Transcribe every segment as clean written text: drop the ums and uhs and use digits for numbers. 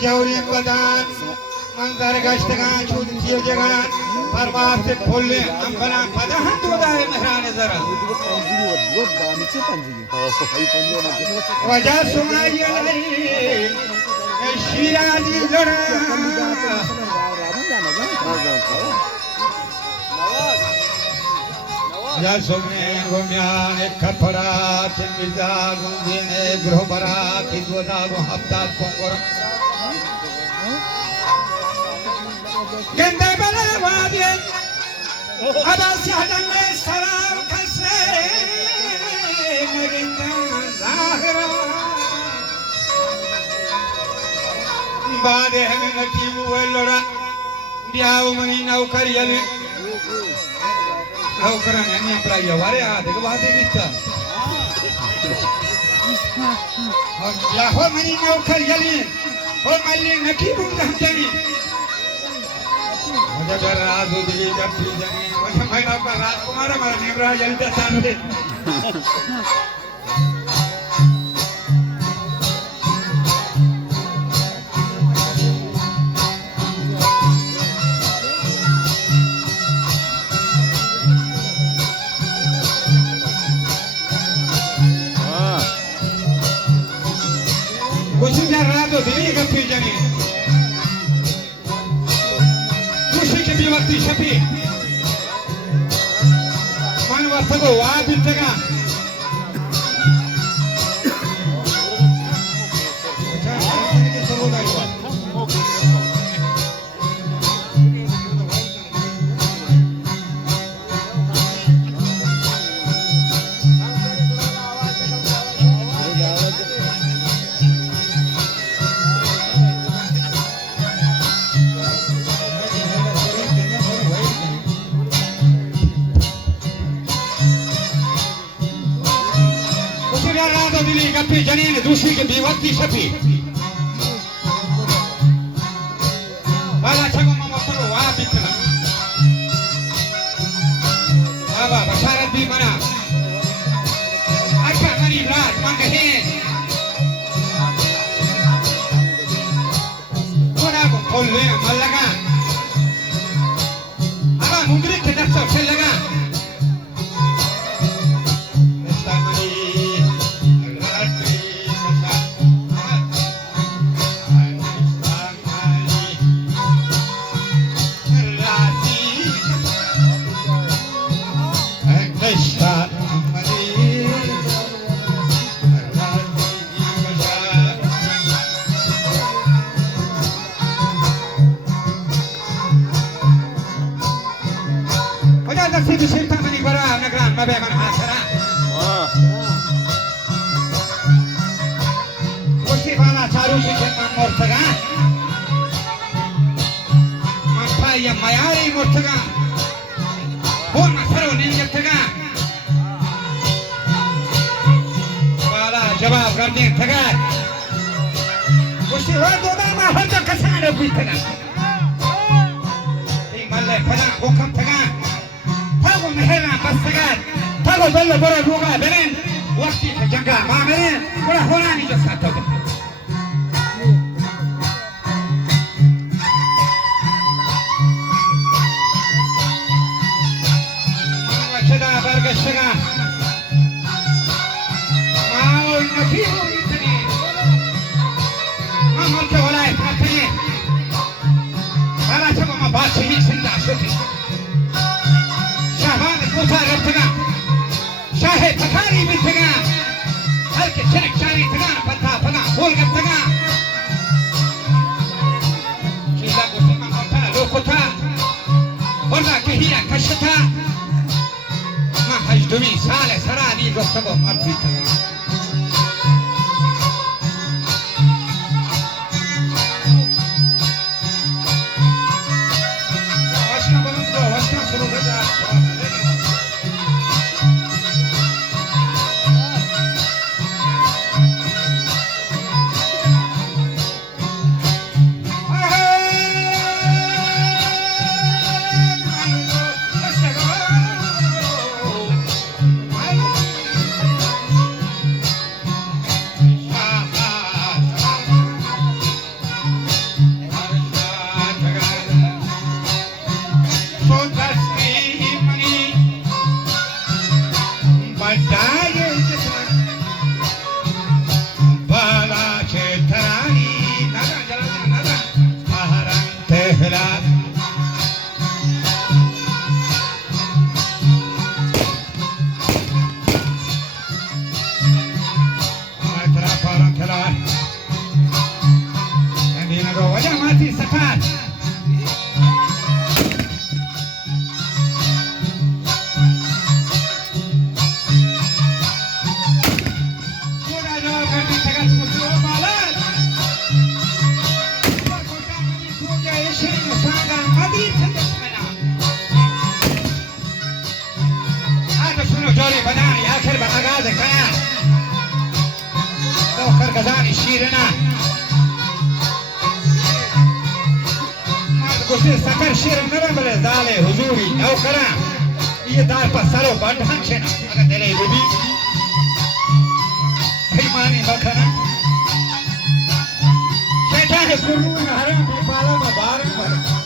जवरी बदान मंदर गश्तगान छुट्टी जगान परवार से खोलने हम बना पता है तो दाए मेहरान जरा वजह सुनाइए नहीं शिराजी लड़ा या सुने गुम्यान खपरा तिमिजा गुंजिने ग्रोहबरा किद्वदा गो हफ्ता कोंगोर गंदे बले वादिए अबास हदने सलाम कसे मरिंदा जाहिरा बादे हमें नतीबु वेलोरा दियाव मनी नौकर यले नौकरान यांनी आपला यवारे हा देखो वादे बिचा लाहो मनी नौकर यले हो मल्ली नतीबु जहजनी जगर राज उदगी गट्टी जनी वह महिला का राजकुमार हमारा नेवरा जलता सामने कुछ ना राज उदगी गट्टी जनी वक्ती शपी मन वस्तगो वादितगा जनीन दूसरी के बेवक्ती शफी बाला छगो मामा परो वा बितना बाबा बशारत भी मना अच्छा गरीब रात मांगे हैं थोड़ा को खोल ले मल लगा अब मुंगरी के दर्शक से लगा Bagaimana hasara? Kursi bala caru bikin mortaga. Mata ya mayari mortaga. Bon masaro ninjataga. Bala jawab करने थगा. Kursi rodo में mahal तो कसार बिथगा. ये मल्ले पना कोकम थगा. Tahu mehera pasagan. Tahu bela bora ruga beren. Waktu terjaga mamere. Bora hora ni jasa tahu. Macam berga sega. Mau nakiu ini. Amal kewalai patene. Kalau cakap mah bahasa ini sendak suci. Kota Raftaga, Shahid Pakari Bitaga, Alke Chenek Shari Taga, Pata Paga, Holga Taga, Shila Kutima Kota, Lokota, Hola Kahia Kashata, Mahaj Dumi Sale Sarani Gostavo Martita. سرگزان شیرنا گوشتی سکر شیر نرم بله زال حضوری نوکرم یہ دار پر سرو بندھن چھنا اگر دلے ببی پیمانی بکھنا شیطان کرون حرام بیپالا مبارک برم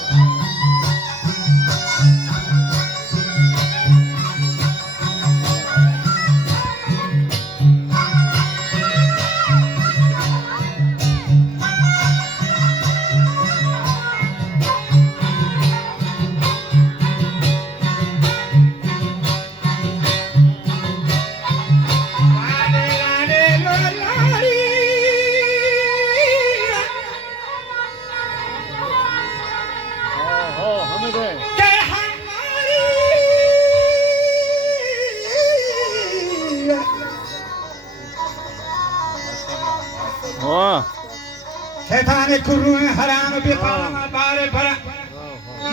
شیطان کرون حرام بیپالا مبارک برم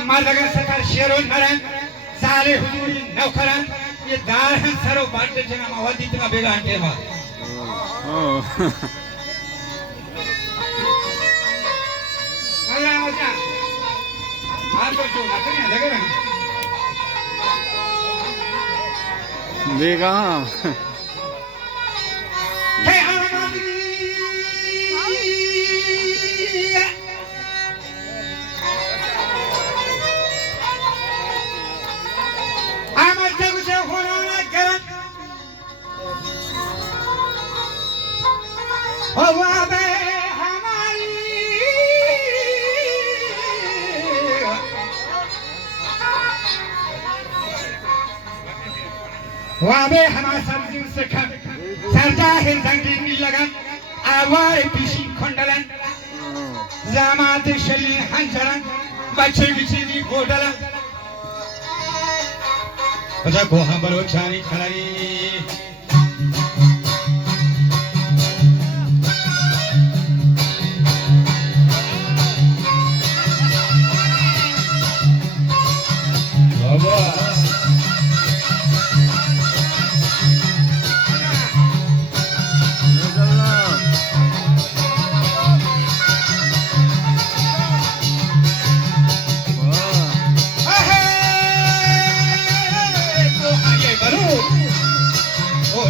مرد اگر سکر شیرون مرن زال حضوری نوکرم یہ دار ہم سرو بانٹے چھنا موادی تنا بیگان کے بعد اللہ آجا مار کو جو لکھنے لگے رہے بیگان کہ آمدی آمد جب سے خونانا کرن وابے ہماری وابے ہمارا سبزیوں سے کھن سرجاہر زنگین می لگن آوار پیشی کھنڈلن زامات شلی ہنجرن بچے بچے بھی گوڈلن بچہ گوہاں بلو چانی کھلائی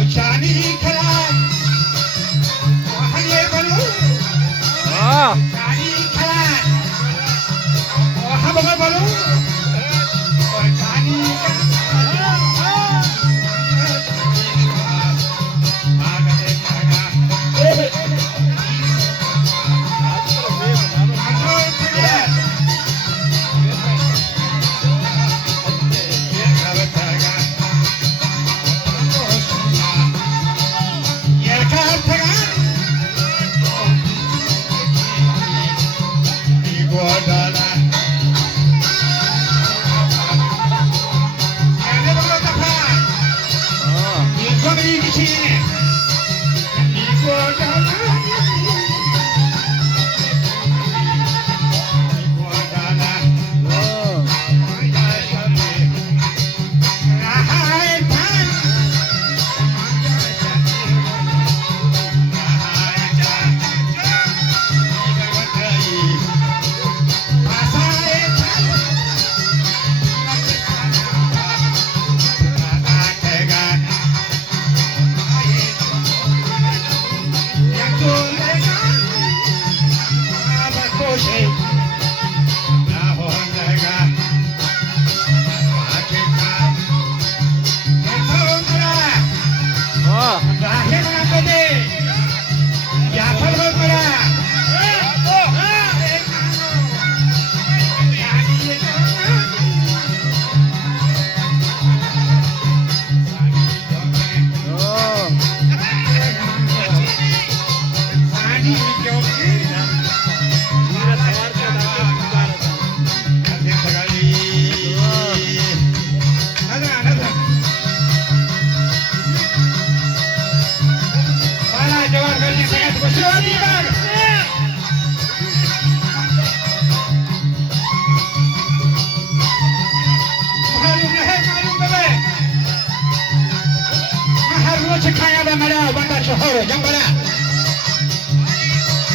چانی کھلائی وہاں یہ بلو چانی کھلائی وہاں بگا بلو چانی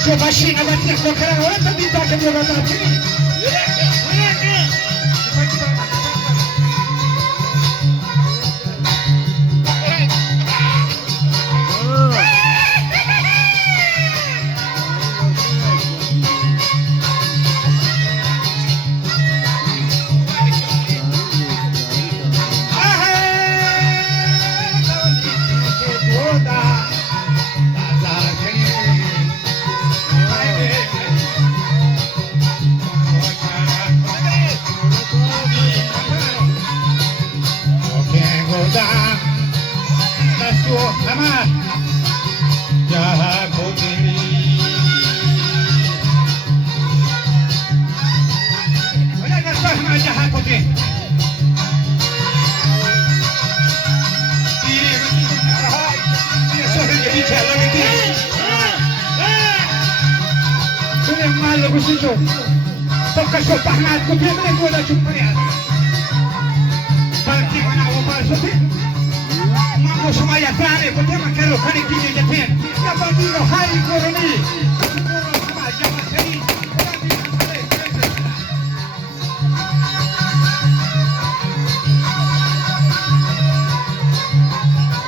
شو باشي نباتي بكرة ولا تبي تاكل نباتي Busito, toca su pahmat ko dia boleh gua dah jumpa dia. Bagi mana awak sopi? Mampu semaya tane, kau dia makan lo kani kini jepit. Ya bagi lo hari koroni. Sama jama seri.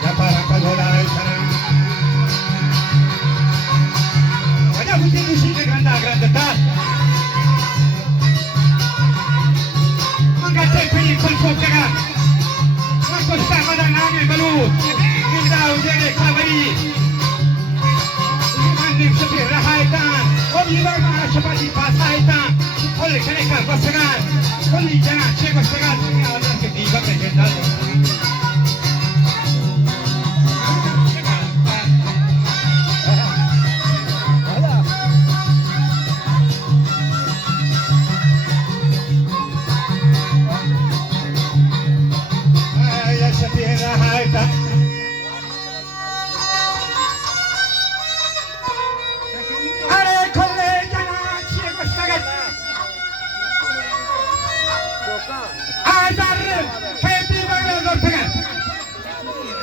Ya para pagoda sana. Wajah putih di sini granda tak. Konfokkan, makos sama dan angin balut, mindaw jadi kabari, mandim sepi rahaitan, obilar mana seperti pasaitan, oleh mereka pasangan, oleh jangan cek pasangan, ada ketiga berjendal.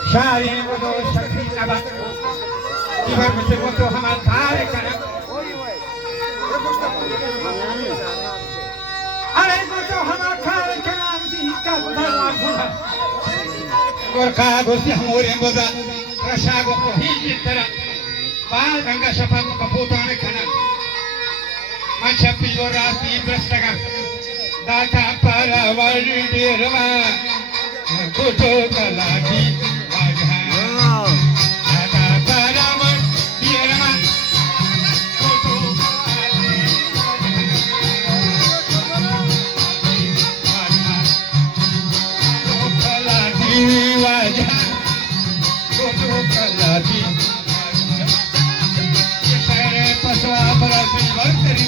Shari bodo shakti naba, ibar mesti bodo hamal thare kana. Are bodo hamal thare kana mesti hikka bodo arthuna. Gorkha gosti hamore boda rasha go hiji tara. Bal ganga shafa go kapotane kana. Macha piyo rasti prastaga. Data para wali dirma. Koto kalagi. Paswa para silver kari